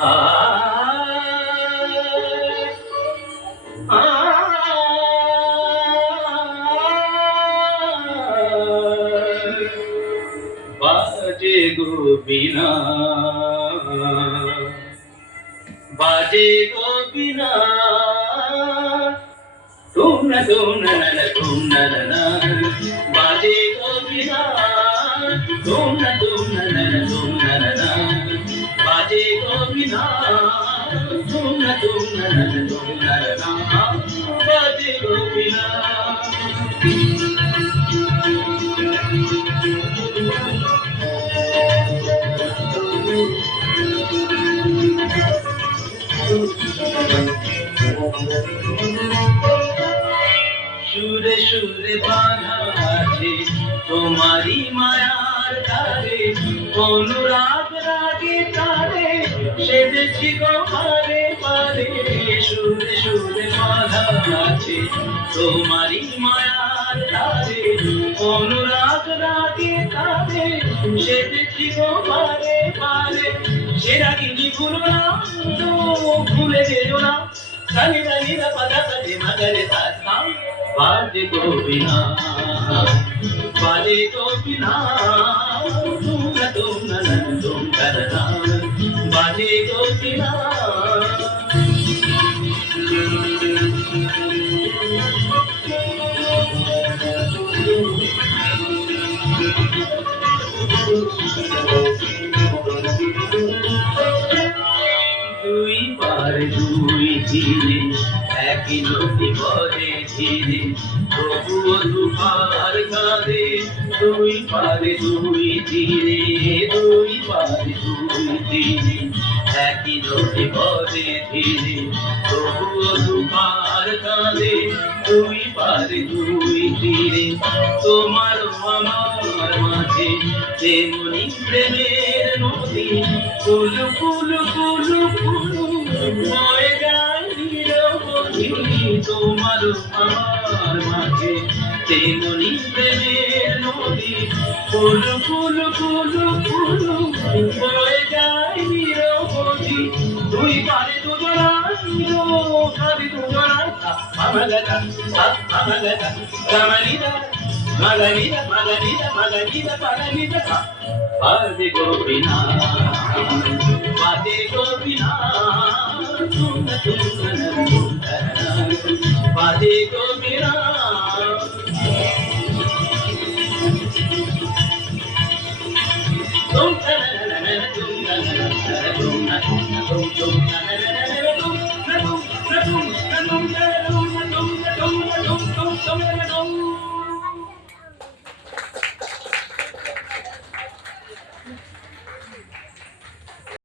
आ बाजे गो बिना, बाजे गो बिना, तुम न तुम न बाजे गो बिना, तुम न तुम न बाजे गो बिना, तुम न तुम न बाजे गो बिना। সুরে সুরে বাঁধা আছে তোমারি মায়ার তারে, অনুরাগ রাগে তারে সেজেছি গো পারে পারে। সুরে সুরে বাঁধা আছে তোমারি মায়ার তারে, অনুরাগ রাগে তারে সেজেছি গো পারে পারে। সেরা কিন্তু ভুলো না, ভুলে যেও না, সানি সানি রা পাদা সানি মাগারে সাথা। बाजे को बिना, बाजे को बिना, तुम न तुम करना, बाजे को बिना। দুই পার দুই দিনে একই নদী বহে ধীরে, তবুও দুপার কাঁধে দুই পারে দুই তীরে। দুই পারে দুই দিনে একই নদী বহে ধীরে, তবুও দুপার কাঁধে দুই পারে দুই তীরে। তোমার আমার মাঝে তেমনি প্রেমের নদী, কুলু কুলু কুলু কুলু বয়ে যায় নিরবধি। তোমার আমার মাঝে তেমনি প্রেমের নদী, কুলু কুলু কুলু কুলু বয়ে যায় নিরবধি। দুই পারে দুজনা, পারে দুজনা, আমাগা আমাগা গামারিদা মাগারিদা মাগারিদা মাগারিদা মাগারিদা। बाजे को बिना, बाजे को बिना, तुम न बाजे को बिना। तुम तुम